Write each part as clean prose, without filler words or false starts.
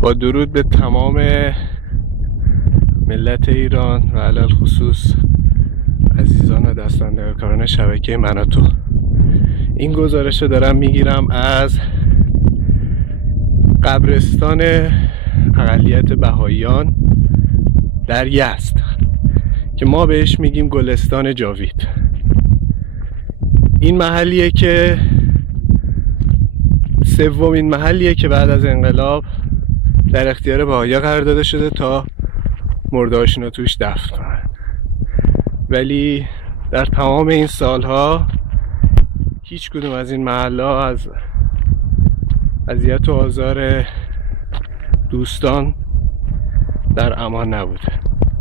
با درود به تمام ملت ایران و علل خصوص عزیزان و دستاندرکاران شبکه من و تو، این گزارش رو دارم میگیرم از قبرستان اقلیت بهائیان در یزد که ما بهش میگیم گلستان جاوید. این محلیه که سومین محلیه که بعد از انقلاب در اختیار بهائی‌ها قرار داده شده تا مرده‌هاشون رو توش دفن کنن، ولی در تمام این سالها هیچ کدوم از این محل‌ها از اذیت و آزار دوستان در امان نبوده.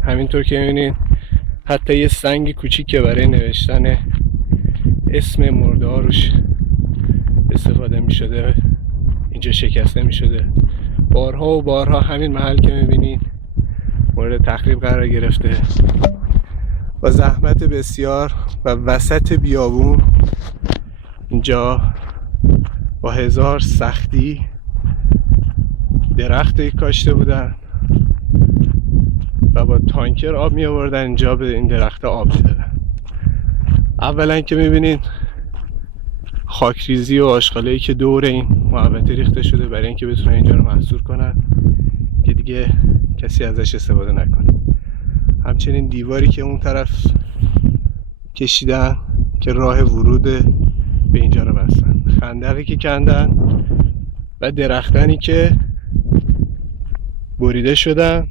همینطور که می‌بینید حتی یه سنگ کوچیک که برای نوشتن اسم مرده‌ها روش استفاده می‌شده اینجا شکسته می‌شده. بارها و بارها همین محل که می‌بینید مورد تخریب قرار گرفته. با زحمت بسیار و وسط بیابون اینجا با هزار سختی درختی کاشته بودن و با تانکر آب می آوردن اینجا به این درخت آب میدادن. اولا که میبینید خاکریزی و آشغالایی که دور این محوطه ریخته شده برای اینکه بتونن اینجا رو محصور کنن که دیگه کسی ازش استفاده نکنه. همچنین دیواری که اون طرف کشیدن که راه ورود به اینجا رو بستن، خندقی که کندن و درختانی که بریده شدن.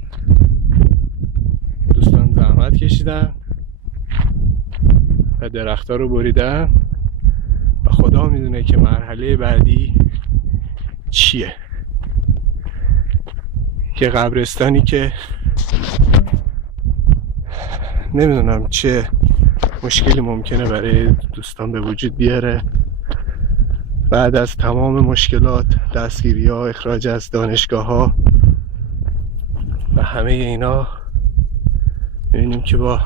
دوستان زحمت کشیدن و درخت‌ها رو بریدن و خدا میدونه که مرحله بعدی چیه. یه قبرستانی که نمیدونم چه مشکلی ممکنه برای دوستان به وجود بیاره بعد از تمام مشکلات، دستگیری ها، اخراج از دانشگاه ها و همه اینا. میبینیم که با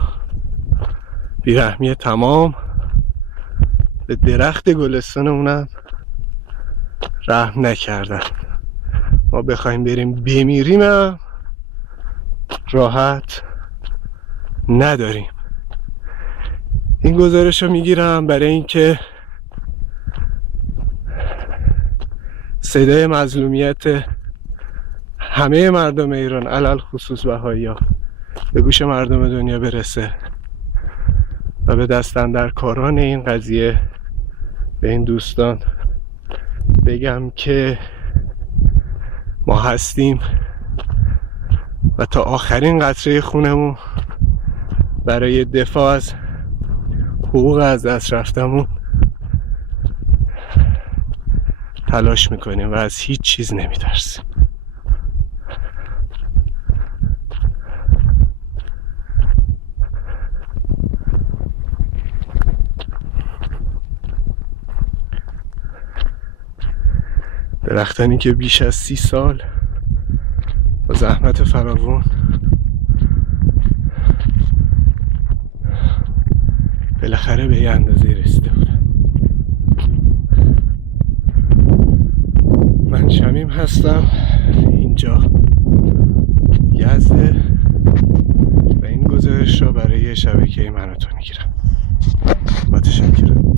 بیرحمی تمام به درخت گلستان اونم رحم نکردن. ما بخوایم بریم بمیریم هم راحت نداریم. این گزارش رو میگیرم برای اینکه صدای مظلومیت همه مردم ایران علل خصوص بهائی‌ها به گوش مردم دنیا برسه و به دستاندرکاران این قضیه، به این دوستان بگم که ما هستیم و تا آخرین قطره خونمون برای دفاع از حقوق از دست رفتمون تلاش میکنیم و از هیچ چیز نمیترسیم. درختانی که بیش از 30 سال با زحمت فراوان بالاخره به یه اندازه رسیده بودن. من شمیم هستم، اینجا یزده و این گزارش را برای شبکه من و تو میگیرم. متشکرم.